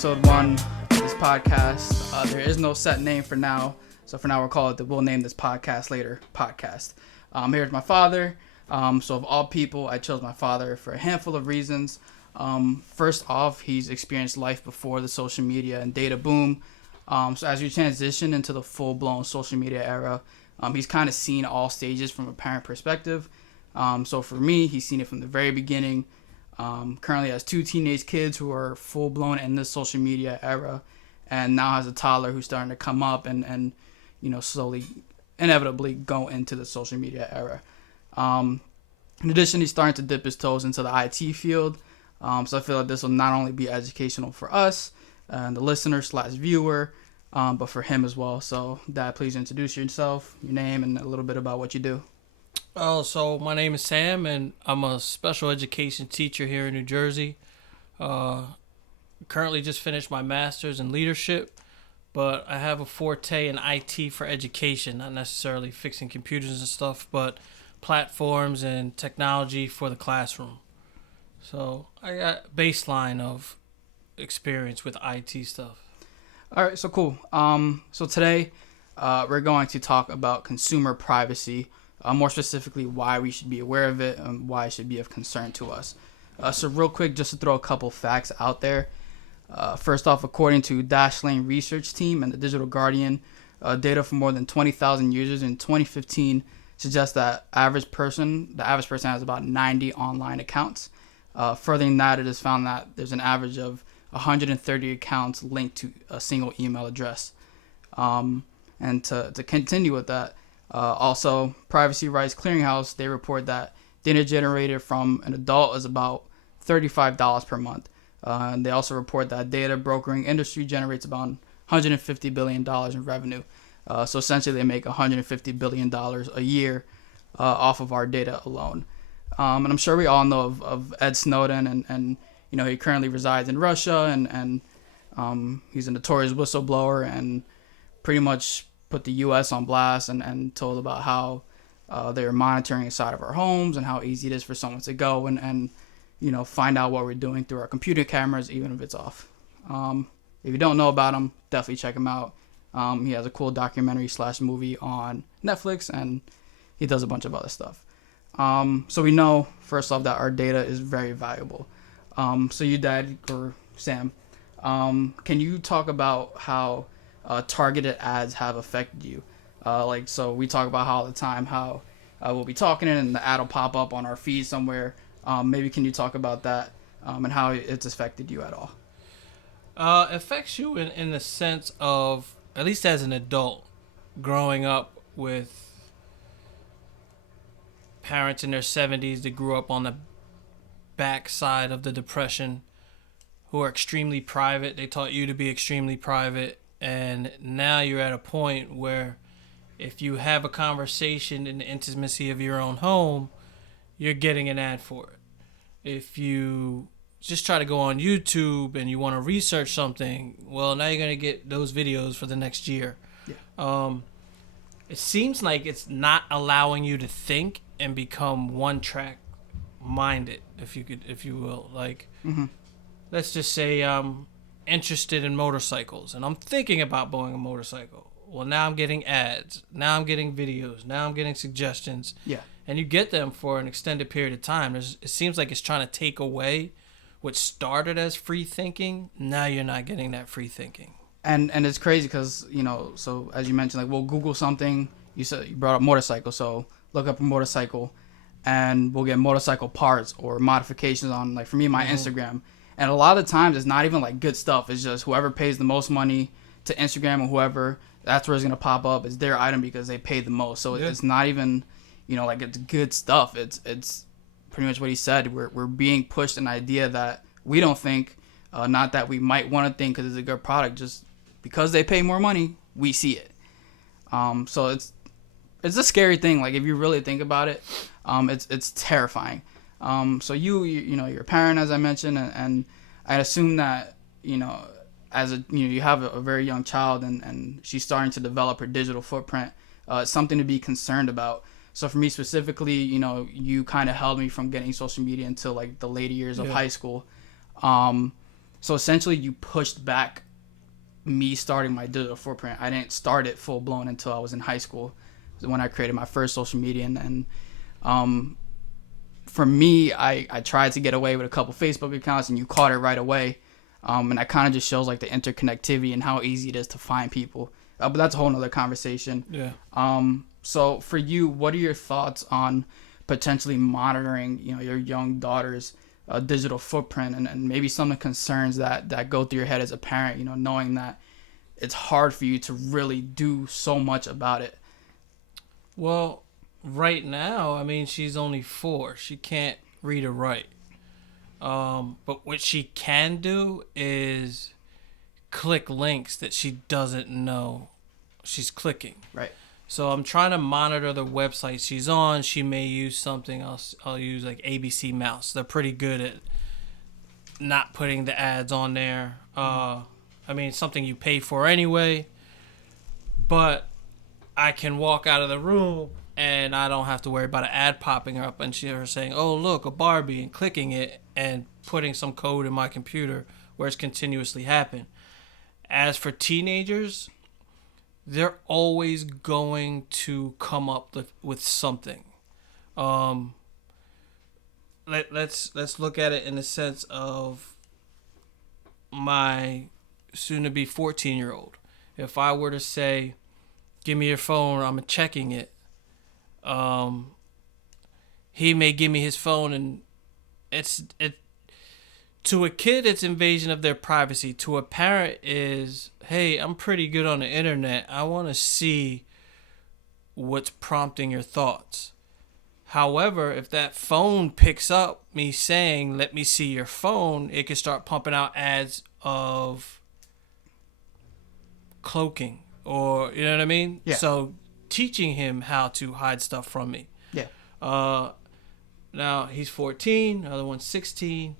episode 1 of this podcast. There is no set name for now, so for now we'll name this podcast later podcast. Here's my father. So of all people, I chose my father for a handful of reasons. First off, he's experienced life before the social media and data boom. So as we transition into the full-blown social media era, he's kind of seen all stages from a parent perspective. So for me, he's seen it from the very beginning. Currently has 2 teenage kids who are full-blown in this social media era, and now has a toddler who's starting to come up and slowly, inevitably go into the social media era. In addition, he's starting to dip his toes into the IT field. So I feel like this will not only be educational for us and the listener/viewer, but for him as well. So, Dad, please introduce yourself, your name, and a little bit about what you do. So my name is Sam, and I'm a special education teacher here in New Jersey. Currently just finished my master's in leadership, but I have a forte in IT for education, not necessarily fixing computers and stuff, but platforms and technology for the classroom. So I got baseline of experience with IT stuff. All right, so cool. So today we're going to talk about consumer privacy. More specifically, why we should be aware of it and why it should be of concern to us. So real quick, just to throw a couple facts out there. First off, according to Dashlane research team and the Digital Guardian, data from more than 20,000 users in 2015 suggests that the average person has about 90 online accounts. Furthering that, it is found that there's an average of 130 accounts linked to a single email address. And to continue with that, also, Privacy Rights Clearinghouse, they report that data generated from an adult is about $35 per month. And they also report that data brokering industry generates about $150 billion in revenue. So essentially, they make $150 billion a year off of our data alone. And I'm sure we all know of Ed Snowden, and he currently resides in Russia, and he's a notorious whistleblower and pretty much put the U.S. on blast and told about how they're monitoring inside of our homes and how easy it is for someone to go and find out what we're doing through our computer cameras, even if it's off. If you don't know about him, definitely check him out. He has a cool documentary/movie on Netflix, and he does a bunch of other stuff. So we know, first off, that our data is very valuable. So you, Dad, or Sam, can you talk about how targeted ads have affected you? So we talk about all the time how we'll be talking and the ad will pop up on our feed somewhere. Maybe can you talk about that and how it's affected you at all? Affects you in the sense of, at least as an adult, growing up with parents in their 70s that grew up on the backside of the Depression, who are extremely private. They taught you to be extremely private. And now you're at a point where if you have a conversation in the intimacy of your own home, you're getting an ad for it. If you just try to go on YouTube and you want to research something, well, now you're going to get those videos for the next year. Yeah. It seems like it's not allowing you to think and become one-track minded, if you will. Like, let's just say interested in motorcycles and I'm thinking about buying a motorcycle. Well, now I'm getting ads, now I'm getting videos, now I'm getting suggestions. Yeah. And you get them for an extended period of time. It seems like it's trying to take away what started as free thinking. Now you're not getting that free thinking. And it's crazy because, so as you mentioned, like we'll Google something. You brought up motorcycle, so look up a motorcycle and we'll get motorcycle parts or modifications on, like for me, my Instagram. And a lot of the times it's not even like good stuff. It's just whoever pays the most money to Instagram or whoever, that's where it's going to pop up. It's their item because they paid the most. So it's not even, like it's good stuff. It's pretty much what he said. We're being pushed an idea that we don't think, not that we might want to think because it's a good product. Just because they pay more money, we see it. So it's a scary thing. Like if you really think about it, it's terrifying. So you're a parent, as I mentioned, and I assume that, as you have a very young child and she's starting to develop her digital footprint. It's something to be concerned about. So for me specifically, you kind of held me from getting social media until like the later years of high school. So essentially, you pushed back me starting my digital footprint. I didn't start it full blown until I was in high school, when I created my first social media. And for me, I tried to get away with a couple Facebook accounts, and you caught it right away. And that kind of just shows like the interconnectivity and how easy it is to find people. But that's a whole nother conversation. Yeah. So for you, what are your thoughts on potentially monitoring, your young daughter's digital footprint, and maybe some of the concerns that go through your head as a parent, knowing that it's hard for you to really do so much about it? Well, right now, I mean, she's only 4. She can't read or write. But what she can do is click links that she doesn't know she's clicking. Right. So I'm trying to monitor the website she's on. She may use something else. I'll use like ABC Mouse. They're pretty good at not putting the ads on there. I mean, it's something you pay for anyway. But I can walk out of the room and I don't have to worry about an ad popping up and her saying, "Oh, look, a Barbie," and clicking it and putting some code in my computer where it's continuously happening. As for teenagers, they're always going to come up with something. Let's look at it in the sense of my soon-to-be 14-year-old. If I were to say, "Give me your phone," I'm checking it. He may give me his phone, and it to a kid, it's invasion of their privacy. To a parent is, "Hey, I'm pretty good on the internet. I want to see what's prompting your thoughts." However, if that phone picks up me saying, "Let me see your phone," it can start pumping out ads of cloaking, or, you know what I mean? Yeah. So teaching him how to hide stuff from me. Yeah. Now he's 14, the other one's 16.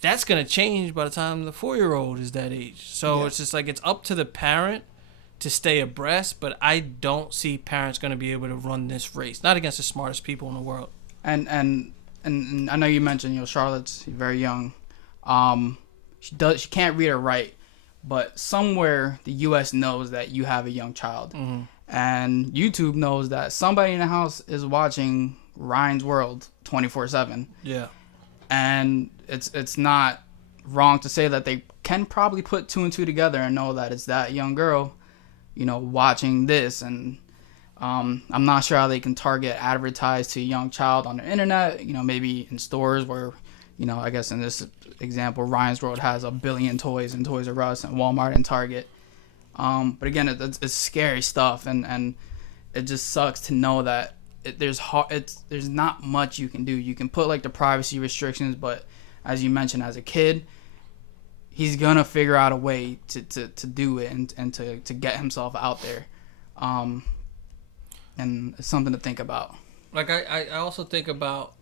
That's going to change by the time the 4-year-old is that age. So It's just like, it's up to the parent to stay abreast, but I don't see parents going to be able to run this race. Not against the smartest people in the world. And I know you mentioned, Charlotte's very young. She can't read or write, but somewhere the U.S. knows that you have a young child. Mm-hmm. And YouTube knows that somebody in the house is watching Ryan's World 24/7. Yeah. And it's not wrong to say that they can probably put 2 and 2 together and know that it's that young girl, watching this. And I'm not sure how they can advertise to a young child on the internet, maybe in stores where, I guess in this example, Ryan's World has 1 billion toys in Toys R Us and Walmart and Target. But again, it's scary stuff, and it just sucks to know that there's not much you can do. You can put like the privacy restrictions, but as you mentioned, as a kid, he's gonna figure out a way to do it and to get himself out there. And it's something to think about. Like, I also think about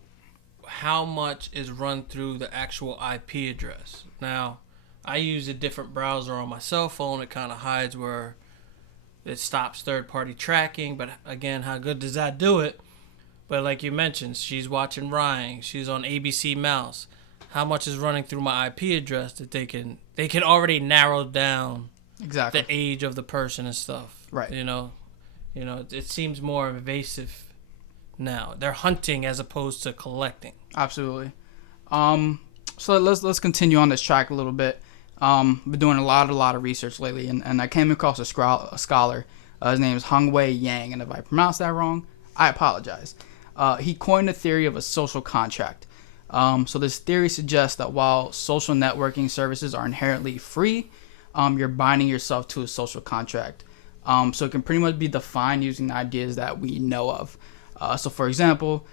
how much is run through the actual IP address. Now, I use a different browser on my cell phone. It kind of hides where it stops third-party tracking. But again, how good does that do it? But like you mentioned, she's watching Ryan. She's on ABC Mouse. How much is running through my IP address that they can already narrow down Exactly the age of the person and stuff. Right. It seems more invasive now. They're hunting as opposed to collecting. Absolutely. So let's continue on this track a little bit. Been doing a lot of research lately, and I came across a scholar. His name is Hongwei Yang, and if I pronounce that wrong, I apologize. He coined the theory of a social contract. So this theory suggests that while social networking services are inherently free, you're binding yourself to a social contract. So it can pretty much be defined using the ideas that we know of. So for example,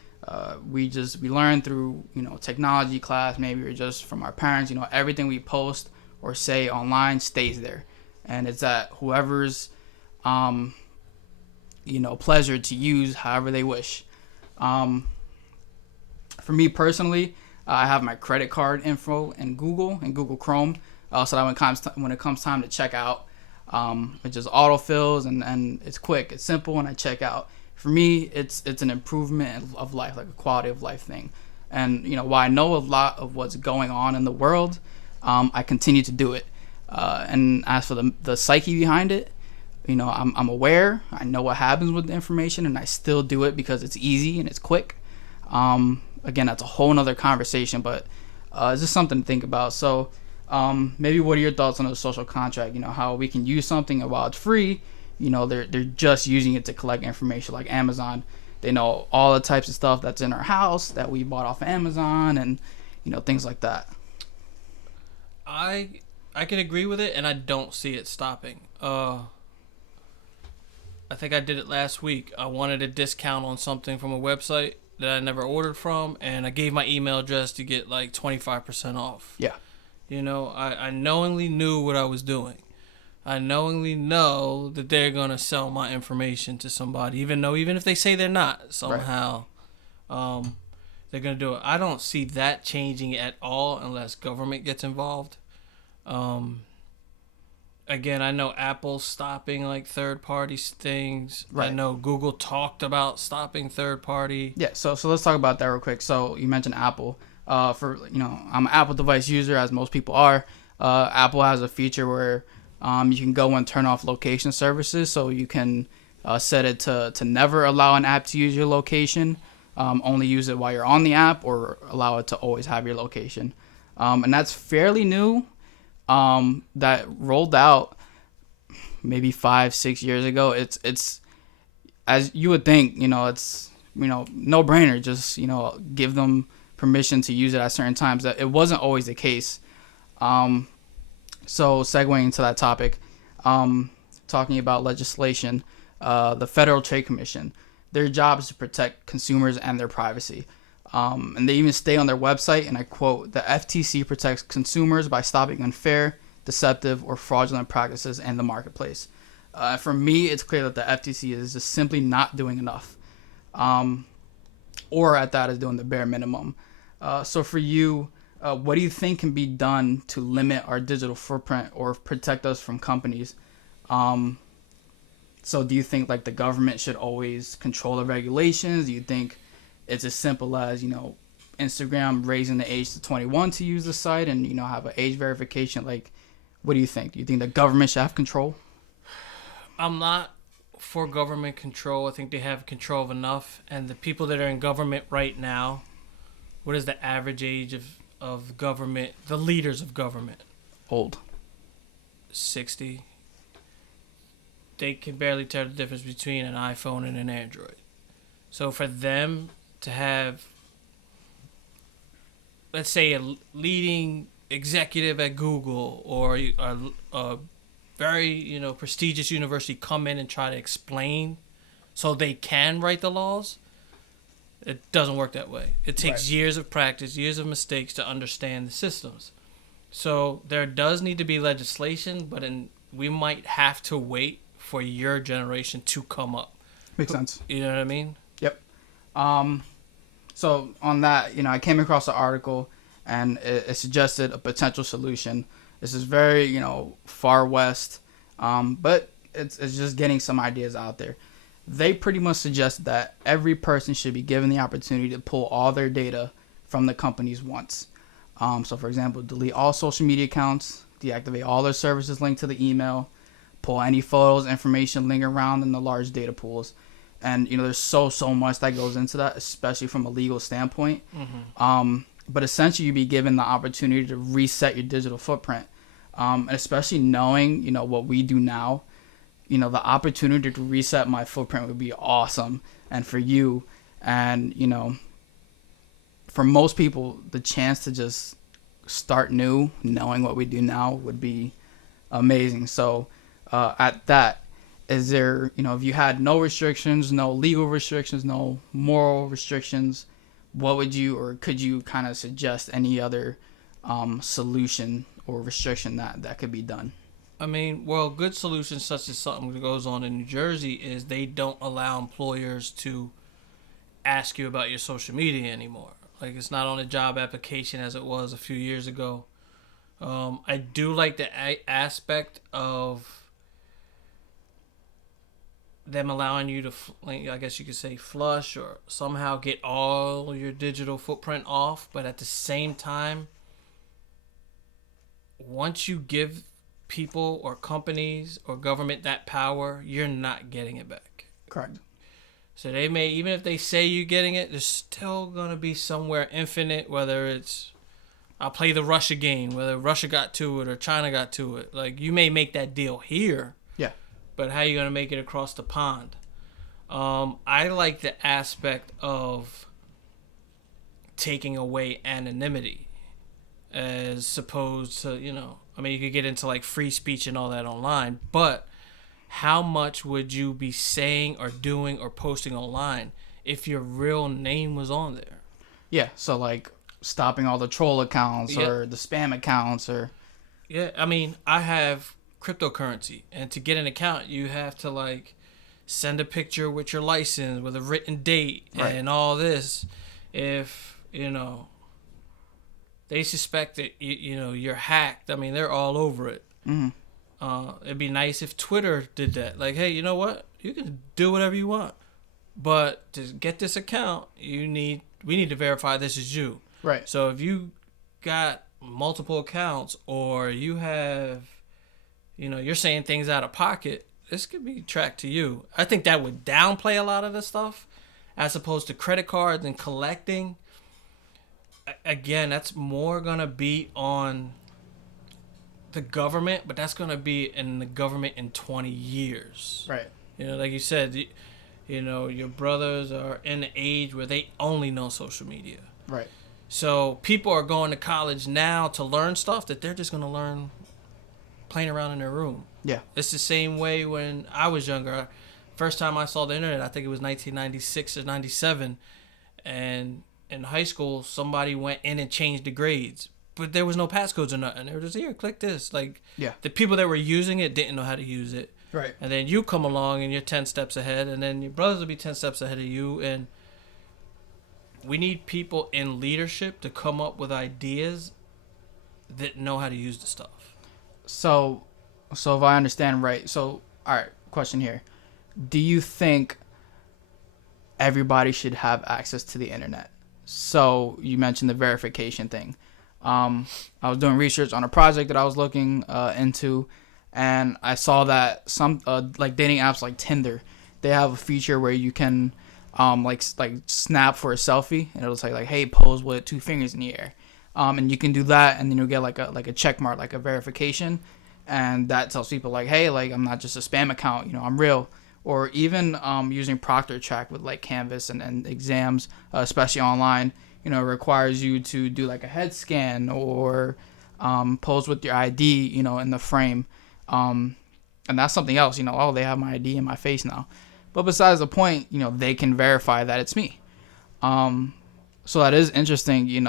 we learn through technology class, maybe or just from our parents. Everything we post or say online stays there, and it's at whoever's pleasure to use however they wish. For me personally, I have my credit card info in Google Chrome, so that when it comes time to check out, it just autofills and it's quick, it's simple, and I check out. For me, it's an improvement of life, like a quality of life thing. And while I know a lot of what's going on in the world, I continue to do it. And as for the psyche behind it, I'm aware. I know what happens with the information, and I still do it because it's easy and it's quick. Again, that's a whole nother conversation, but it's just something to think about. So maybe what are your thoughts on the social contract? How we can use something, and while it's free, they're just using it to collect information. Like Amazon, they know all the types of stuff that's in our house that we bought off of Amazon, and things like that. I can agree with it, and I don't see it stopping. I think I did it last week. I wanted a discount on something from a website that I never ordered from, and I gave my email address to get like 25% off. Yeah. I knowingly knew what I was doing. I knowingly know that they're going to sell my information to somebody, even if they say they're not, somehow they're going to do it. I don't see that changing at all unless government gets involved. Again, I know Apple's stopping like third-party things. Right. I know Google talked about stopping third-party. Yeah, so let's talk about that real I'm an Apple device user, as most people are. Apple has a feature where you can go and turn off location services, so you can set it to never allow an app to use your location, only use it while you're on the app, or allow it to always have your location. And that's fairly new. That rolled out maybe 5-6 years ago. It's as you would think, it's no brainer. Just give them permission to use it at certain times. That it wasn't always the case. So segueing into that topic, talking about legislation, the Federal Trade Commission, their job is to protect consumers and their privacy. And they even state on their website, and I quote, "The FTC protects consumers by stopping unfair, deceptive, or fraudulent practices in the marketplace." For me, it's clear that the FTC is just simply not doing enough, or at that is doing the bare minimum. So for you, what do you think can be done to limit our digital footprint or protect us from companies? So do you think like the government should always control the regulations? Do you think it's as simple as, Instagram raising the age to 21 to use the site and, have an age verification? Like, what do you think? Do you think the government should have control? I'm not for government control. I think they have control of enough. And the people that are in government right now, what is the average age of government, the leaders of government? Old. 60. They can barely tell the difference between an iPhone and an Android. So for them to have, let's say, a leading executive at Google or a very prestigious university come in and try to explain so they can write the laws, it doesn't work that way. It takes years of practice, years of mistakes to understand the systems. So there does need to be legislation, but we might have to wait for your generation to come up. Makes sense. You know what I mean? Yep. So on that, I came across an article, and it suggested a potential solution. This is very, far west, but it's just getting some ideas out there. They pretty much suggest that every person should be given the opportunity to pull all their data from the companies once. So for example, delete all social media accounts, deactivate all their services linked to the email, pull any photos, information linked around in the large data pools. And, there's so much that goes into that, especially from a legal standpoint. Mm-hmm. But essentially, you'd be given the opportunity to reset your digital footprint. And especially knowing, what we do now, the opportunity to reset my footprint would be awesome. And for you, and, for most people, the chance to just start new, knowing what we do now, would be amazing. So at that, is there, if you had no restrictions, no legal restrictions, no moral restrictions, what would you, or could you kind of suggest any other solution or restriction that could be done? I mean, well, good solutions such as something that goes on in New Jersey is they don't allow employers to ask you about your social media anymore. Like, it's not on a job application as it was a few years ago. I do like the aspect of them allowing you to, I guess you could say, flush or somehow get all your digital footprint off. But at the same time, once you give people or companies or government that power, you're not getting it back. Correct. So they may, even if they say you're getting it, there's still going to be somewhere infinite, whether it's, I'll play the Russia game, whether Russia got to it or China got to it. Like, you may make that deal here. Yeah. But how you going to make it across the pond? I like the aspect of taking away anonymity as opposed to, I mean, you could get into like free speech and all that online, but how much would you be saying or doing or posting online if your real name was on there? Yeah. So like stopping all the troll accounts Yeah. or the spam accounts or. Yeah, I mean, I have cryptocurrency, and to get an account, you have to like send a picture with your license with a written date Right. and all this. If they suspect that you're hacked, I mean, they're all over it. Mm-hmm. It'd be nice if Twitter did that. Like, hey, you know what? You can do whatever you want, but to get this account, we need to verify this is you. Right. So if you got multiple accounts or you have, you're saying things out of pocket, this could be tracked to you. I think that would downplay a lot of the stuff as opposed to credit cards and collecting. Again, that's more going to be on the government, but that's going to be in the government in 20 years. Right. Like you said, your brothers are in the age where they only know social media. Right. So people are going to college now to learn stuff that they're just going to learn playing around in their room. Yeah. It's the same way when I was younger. First time I saw the internet, I think it was 1996 or 97. And in high school, somebody went in and changed the grades. But there was no passcodes or nothing. They were just, here, click this. Like, Yeah. the people that were using it didn't know how to use it. Right. And then you come along and you're 10 steps ahead. And then your brothers will be 10 steps ahead of you. And we need people in leadership to come up with ideas that know how to use the stuff. So if I understand right, so all right, question here. Do you think everybody should have access to the internet? So you mentioned the verification thing. I was doing research on a project that I was looking into, and I saw that some like dating apps like Tinder, they have a feature where you can like snap for a selfie, and it'll say like, hey, pose with 2 fingers in the air, and you can do that, and then you'll get like a check mark, like a verification, and that tells people like, hey, like I'm not just a spam account, I'm real. Or even using Proctor Track with like Canvas and exams, especially online, requires you to do like a head scan or pose with your ID, in the frame. And that's something else, oh, they have my ID in my face now. But besides the point, they can verify that it's me. So that is interesting,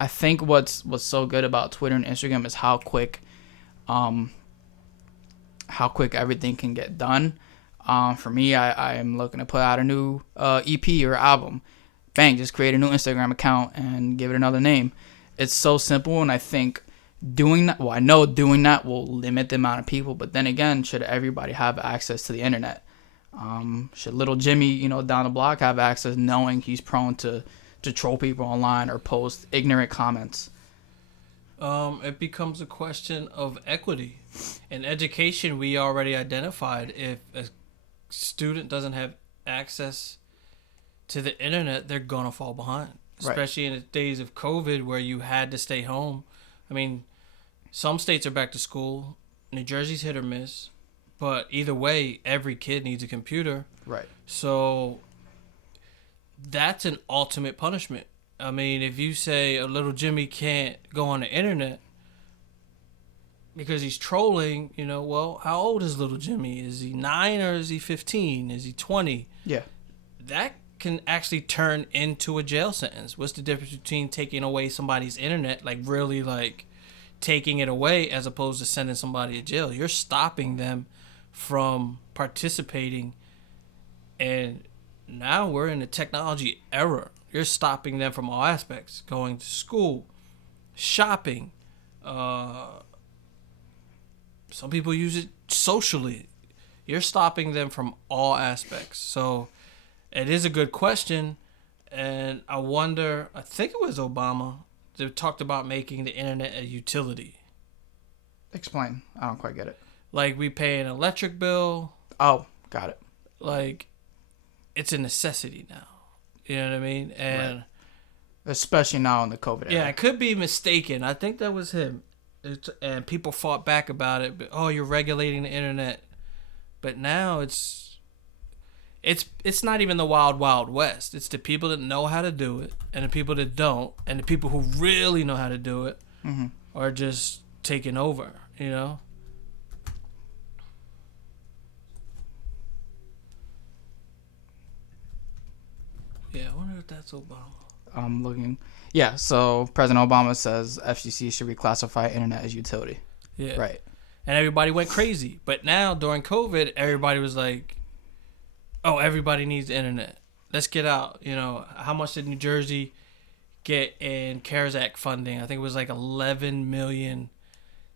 I think what's so good about Twitter and Instagram is how quick everything can get done. For me, I am looking to put out a new EP or album. Bang, just create a new Instagram account and give it another name. It's so simple, and I think I know doing that will limit the amount of people, but then again, should everybody have access to the internet? Should little Jimmy, down the block have access knowing he's prone to troll people online or post ignorant comments? It becomes a question of equity. In education, we already identified if a student doesn't have access to the internet, they're going to fall behind. Right. Especially in the days of COVID where you had to stay home. I mean, some states are back to school. New Jersey's hit or miss. But either way, every kid needs a computer. Right. So that's an ultimate punishment. I mean, if you say a little Jimmy can't go on the internet because he's trolling, well, how old is little Jimmy? Is he 9 or is he 15? Is he 20? Yeah. That can actually turn into a jail sentence. What's the difference between taking away somebody's internet, like really like taking it away, as opposed to sending somebody to jail? You're stopping them from participating, and now we're in the technology era. You're stopping them from all aspects, going to school, shopping. Some people use it socially. You're stopping them from all aspects. So it is a good question, and I wonder, I think it was Obama they talked about making the internet a utility. Explain. I don't quite get it. Like we pay an electric bill. Oh, got it. Like it's a necessity now. You know what I mean? And Right. Especially now in the COVID era. yeah, I could be mistaken. I think that was him. And people fought back about it. But, oh, you're regulating the internet. But now it's not even the wild, wild west. It's the people that know how to do it and the people that don't. And the people who really know how to do it are just taking over, you know? Yeah, I wonder if that's Obama. I'm looking. Yeah, so President Obama says FCC should reclassify internet as utility. Yeah. Right. And everybody went crazy. But now, during COVID, everybody was like, oh, everybody needs the internet. Let's get out. You know, how much did New Jersey get in CARES Act funding? I think it was like $11 million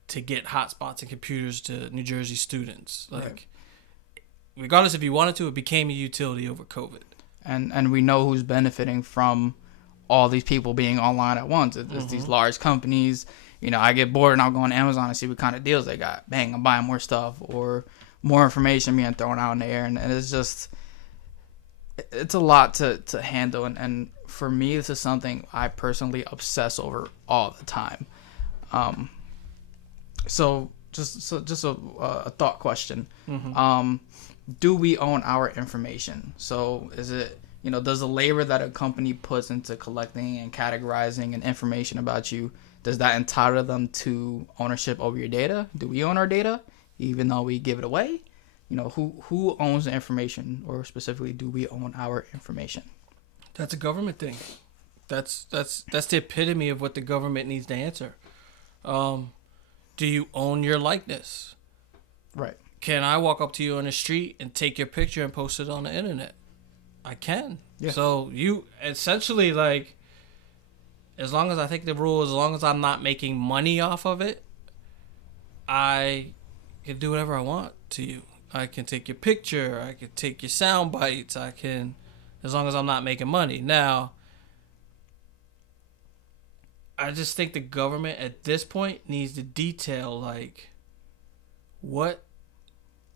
to get hotspots and computers to New Jersey students. Like, Right. regardless if you wanted to, it became a utility over COVID. And we know who's benefiting from all these people being online at once. It's these large companies. You know, I get bored and I'll go on Amazon and see what kind of deals they got. Bang, I'm buying more stuff or more information being thrown out in the air. And it's just, it's a lot to handle. And for me, this is something I personally obsess over all the time. So just a thought question. Do we own our information? So is it, you know, does the labor that a company puts into collecting and categorizing and information about you, does that entitle them to ownership over your data? Do we own our data, even though we give it away? You know, who owns the information, or specifically, do we own our information? That's a government thing. That's the epitome of what the government needs to answer. Do you own your likeness? Right. Can I walk up to you on the street and take your picture and post it on the internet? I can. Yeah. So you essentially, like, as long as I think the rule, as long as I'm not making money off of it, I can do whatever I want to you. I can take your picture. I can take your sound bites. I can, as long as I'm not making money. Now, I just think the government at this point needs to detail, like, what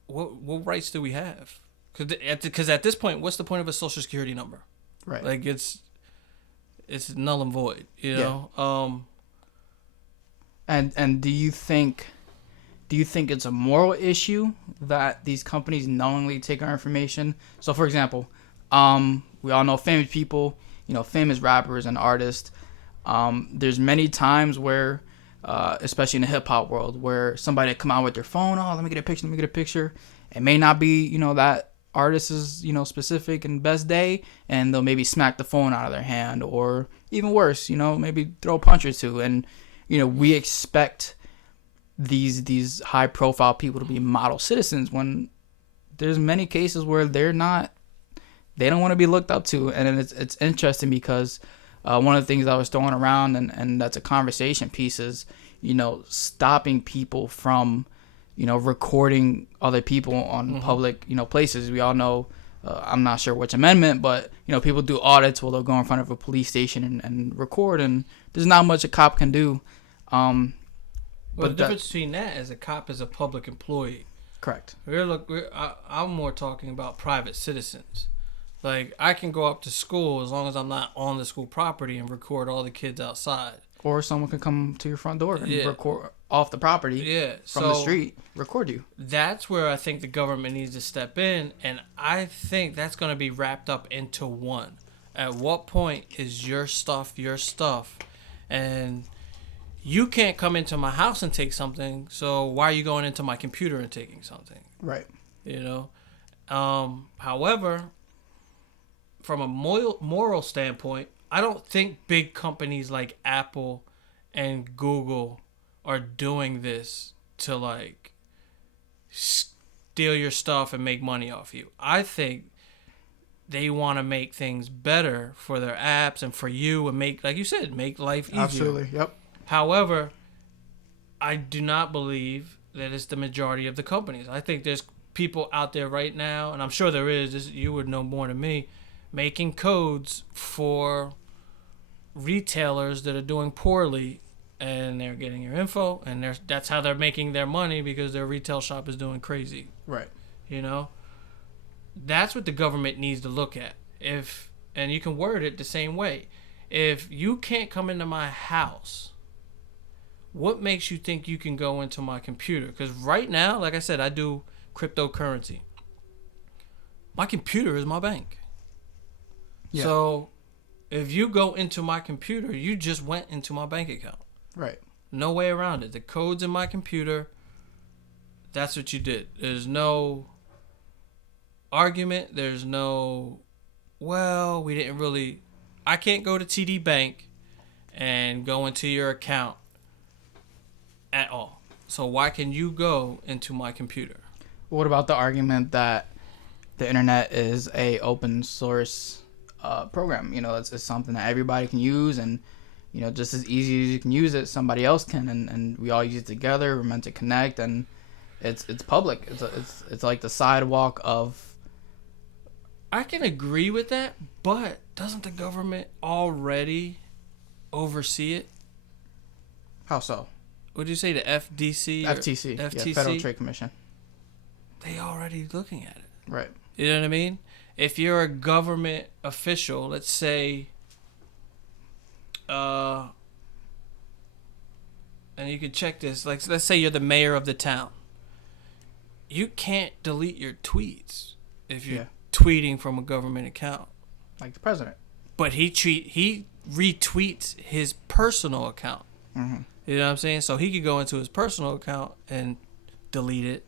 rights do we have? Because at this point, what's the point of a social security number? Right. Like it's null and void, you know. And do you think it's a moral issue that these companies knowingly take our information? So, for example, we all know famous people, you know, famous rappers and artists. There's many times where, especially in the hip hop world, where somebody come out with their phone, oh, let me get a picture. It may not be, you know, that artist's, you know, specific and best day, and they'll maybe smack the phone out of their hand, or even worse, you know, maybe throw a punch or two. And, you know, we expect these high profile people to be model citizens when there's many cases where they don't want to be looked up to. And it's interesting because one of the things I was throwing around, and that's a conversation piece, is, you know, stopping people from, you know, recording other people on public, you know, places. We all know, I'm not sure which amendment, but, you know, people do audits where they'll go in front of a police station and record, and there's not much a cop can do. Well, the difference between that is a cop is a public employee. Correct. I'm more talking about private citizens. Like, I can go up to school as long as I'm not on the school property and record all the kids outside. Or someone can come to your front door and record off the property from the street, record you. That's where I think the government needs to step in, and I think that's going to be wrapped up into one. At what point is your stuff, and you can't come into my house and take something, so why are you going into my computer and taking something? Right. You know? However, from a moral standpoint, I don't think big companies like Apple and Google are doing this to, like, steal your stuff and make money off you. I think they want to make things better for their apps and for you, and make, like you said, make life easier. Absolutely. Yep. However, I do not believe that it's the majority of the companies. I think there's people out there right now, and I'm sure there is, you would know more than me, making codes for retailers that are doing poorly, and they're getting your info, and that's how they're making their money because their retail shop is doing crazy. Right. You know, that's what the government needs to look at. And you can word it the same way. If you can't come into my house, what makes you think you can go into my computer? Because right now, like I said, I do cryptocurrency. My computer is my bank. Yeah. So if you go into my computer, you just went into my bank account. Right. No way around it. The code's in my computer. That's what you did. There's no argument. There's no, well, we didn't really. I can't go to TD Bank and go into your account at all. So why can you go into my computer? What about the argument that the internet is a open source program? You know, it's something that everybody can use, and you know, just as easy as you can use it, somebody else can, and we all use it together. We're meant to connect, and it's public. It's like the sidewalk of. I can agree with that, but doesn't the government already oversee it? How so? Would you say the FDC? FTC. FTC? Yeah, Federal Trade Commission. They already looking at it. Right. You know what I mean? If you're a government official, let's say, and you can check this, like let's say you're the mayor of the town. You can't delete your tweets if you're tweeting from a government account. Like the president. But he retweets his personal account. Mm-hmm. You know what I'm saying? So he could go into his personal account and delete it.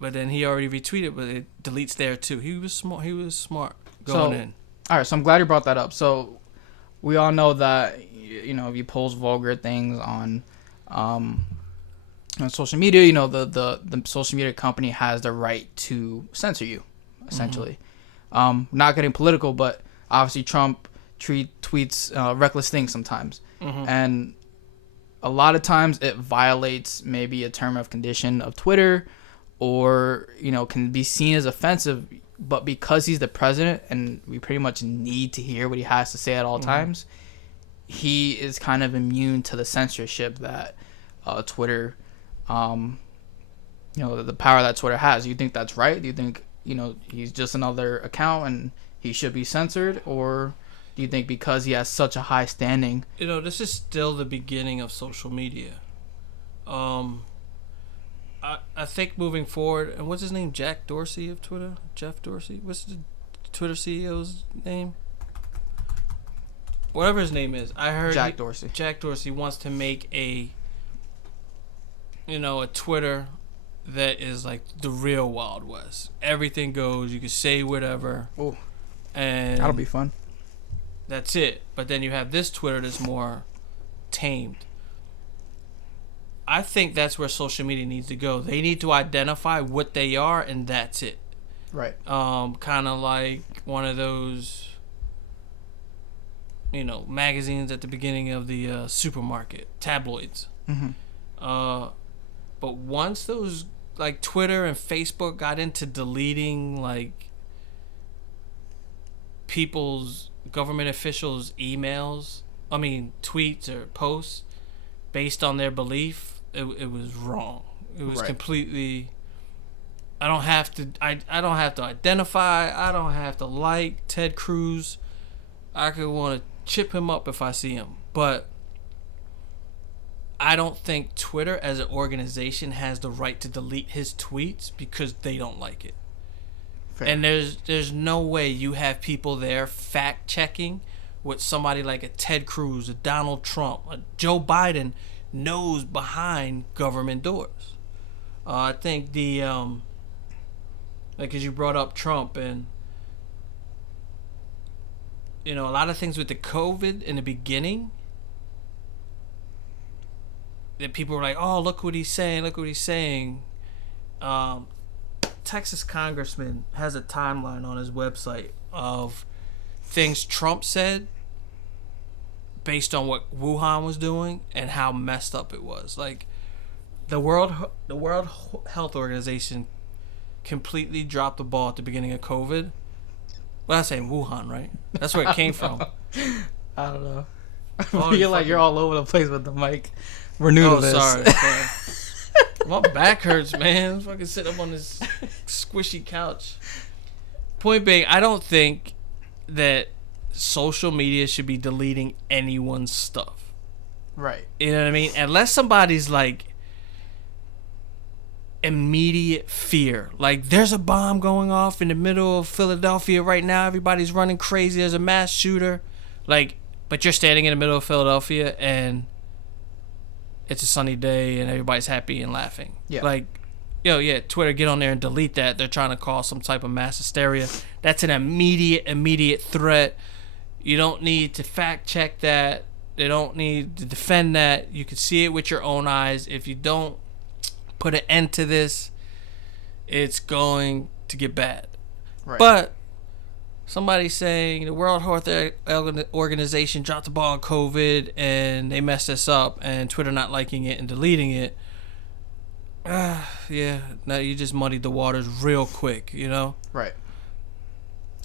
But then he already retweeted, but it deletes there too. He was smart going in. All right, so I'm glad you brought that up. So we all know that, you know, if you post vulgar things on social media, you know, the social media company has the right to censor you, essentially. Mm-hmm. Not getting political, but obviously Trump tweets reckless things sometimes. Mm-hmm. And a lot of times it violates maybe a term of condition of Twitter, or, you know, can be seen as offensive, but because he's the president and we pretty much need to hear what he has to say at all times, he is kind of immune to the censorship that Twitter, you know, the power that Twitter has. Do you think that's right? Do you think, you know, he's just another account and he should be censored? Or do you think because he has such a high standing? You know, this is still the beginning of social media. I think moving forward, and what's his name? Jack Dorsey of Twitter? Jeff Dorsey? What's the Twitter CEO's name? Whatever his name is. I heard Jack Dorsey. Jack Dorsey wants to make a Twitter that is like the real Wild West. Everything goes. You can say whatever. Oh, and that'll be fun. That's it. But then you have this Twitter that's more tamed. I think that's where social media needs to go. They need to identify what they are, and that's it. Right. Kind of like one of those, you know, magazines at the beginning of the supermarket, tabloids. Mm-hmm. But once those, like Twitter and Facebook got into deleting, like, people's, government officials' tweets or posts based on their belief, it was wrong. It was completely. I don't have to identify. I don't have to like Ted Cruz. I could want to chip him up if I see him, but I don't think Twitter as an organization has the right to delete his tweets because they don't like it. Fair. And there's no way you have people there fact checking what somebody like a Ted Cruz, a Donald Trump, a Joe Biden knows behind government doors. I think the like, as you brought up Trump, and you know, a lot of things with the COVID in the beginning that people were like, oh, look what he's saying. Texas congressman has a timeline on his website of things Trump said based on what Wuhan was doing and how messed up it was. Like, the World Health Organization completely dropped the ball at the beginning of COVID. Well, I'm saying Wuhan, right? That's where it came from. I don't know. Oh, I feel like you're all over the place with the mic. We're new to this. Sorry. My back hurts, man. I'm fucking sitting up on this squishy couch. Point being, I don't think that social media should be deleting anyone's stuff. Right. You know what I mean? Unless somebody's like immediate fear. Like there's a bomb going off in the middle of Philadelphia right now. Everybody's running crazy. There's a mass shooter. Like, but you're standing in the middle of Philadelphia and it's a sunny day and everybody's happy and laughing. Yeah. Like, yo, yeah, Twitter, get on there and delete that. They're trying to cause some type of mass hysteria. That's an immediate threat. You don't need to fact check that. They don't need to defend that. You can see it with your own eyes. If you don't put an end to this, it's going to get bad. Right. But somebody saying the World Health Organization dropped the ball on COVID and they messed this up, and Twitter not liking it and deleting it. Yeah, now you just muddied the waters real quick, you know? Right.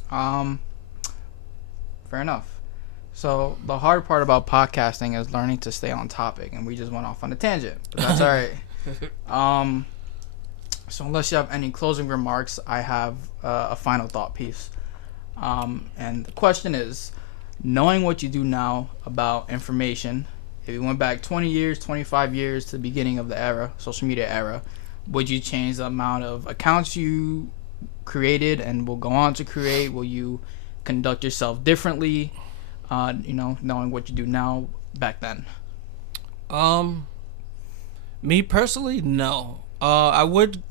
Fair enough. So the hard part about podcasting is learning to stay on topic, and we just went off on a tangent, but that's all right. So unless you have any closing remarks, I have a final thought piece. And the question is, knowing what you do now about information, if you went back 20 years, 25 years to the beginning of the era, social media era, would you change the amount of accounts you created and will go on to create? Will you conduct yourself differently? Knowing what you do now back then. Me personally, no. I would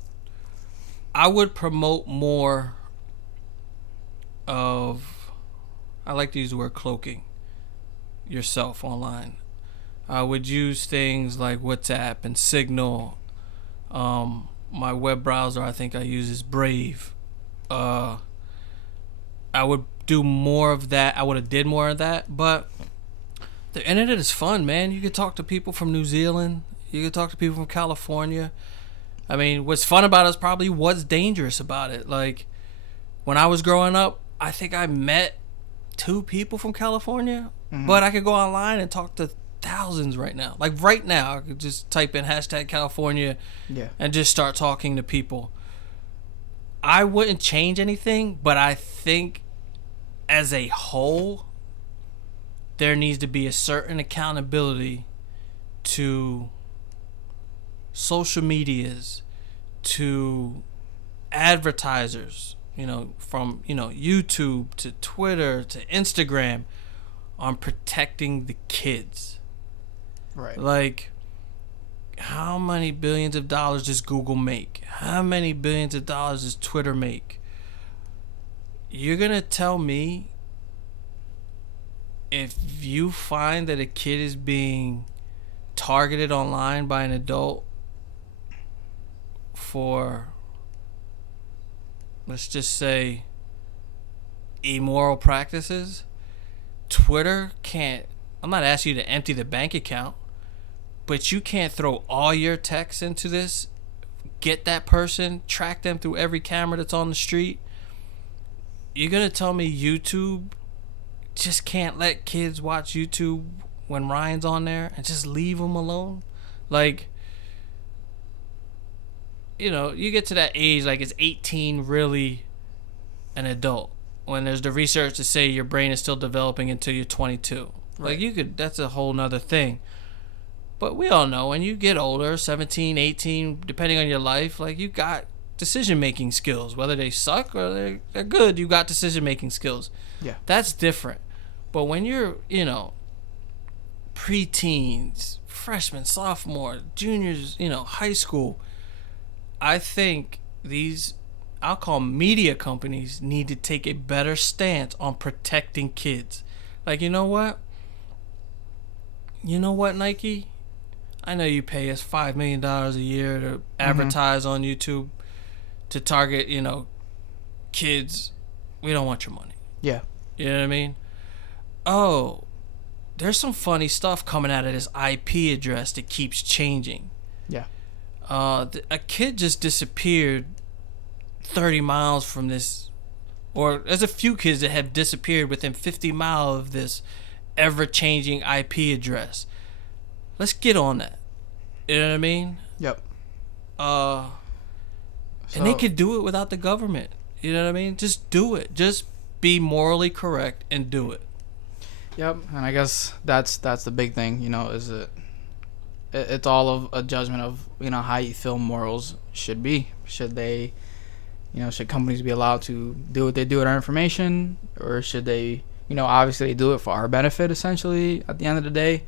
promote more of, I like to use the word cloaking yourself online. I would use things like WhatsApp and Signal. My web browser I think I use is Brave. I would do more of that. I would have did more of that, but the internet is fun, man. You could talk to people from New Zealand. You could talk to people from California. I mean, what's fun about it is probably what's dangerous about it. Like, when I was growing up, I think I met 2 people from California, but I could go online and talk to thousands right now. Like, right now, I could just type in #California and just start talking to people. I wouldn't change anything, but I think as a whole, there needs to be a certain accountability to social medias, to advertisers, from, YouTube to Twitter to Instagram, on protecting the kids. Right. Like, how many billions of dollars does Google make? How many billions of dollars does Twitter make? You're going to tell me if you find that a kid is being targeted online by an adult for, let's just say, immoral practices, Twitter can't, I'm not asking you to empty the bank account, but you can't throw all your texts into this, get that person, track them through every camera that's on the street. You're going to tell me YouTube just can't let kids watch YouTube when Ryan's on there and just leave them alone? Like, you get to that age, like, is 18 really an adult? When there's the research to say your brain is still developing until you're 22. Right. Like, that's a whole nother thing. But we all know when you get older, 17, 18, depending on your life, like, you got decision-making skills. Whether they suck or they're good, you got decision-making skills. Yeah. That's different. But when you're, preteens, freshmen, sophomore, juniors, high school, I think these, I'll call media companies, need to take a better stance on protecting kids. Like, you know what, Nike? I know you pay us $5 million a year to advertise on YouTube to target, kids. We don't want your money. Yeah. You know what I mean? Oh, there's some funny stuff coming out of this IP address that keeps changing. Yeah. A kid just disappeared 30 miles from this, or there's a few kids that have disappeared within 50 miles of this, ever-changing IP address. Let's get on that. You know what I mean? Yep. And they could do it without the government. You know what I mean? Just do it. Just be morally correct and do it. Yep. And I guess that's the big thing. You know, is it's all of a judgment of, you know, how you feel morals should be. Should they, you know, should companies be allowed to do what they do with our information, or should they, you know, obviously they do it for our benefit essentially at the end of the day,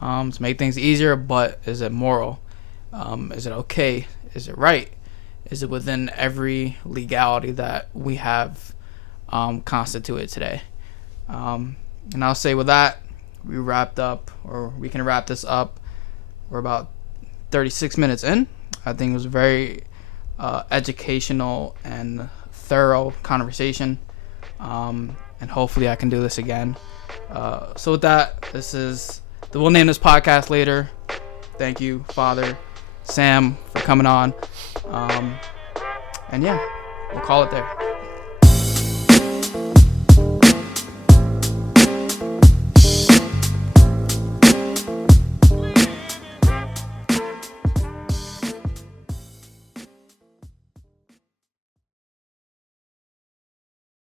to make things easier. But is it moral? Is it okay? Is it right? Is it within every legality that we have constituted today? And I'll say with that, we wrapped up, or we can wrap this up. We're about 36 minutes in. I think it was a very educational and thorough conversation. And hopefully I can do this again. So with that, we'll name this podcast later. Thank you, Father Sam, for coming on. And yeah, we'll call it there.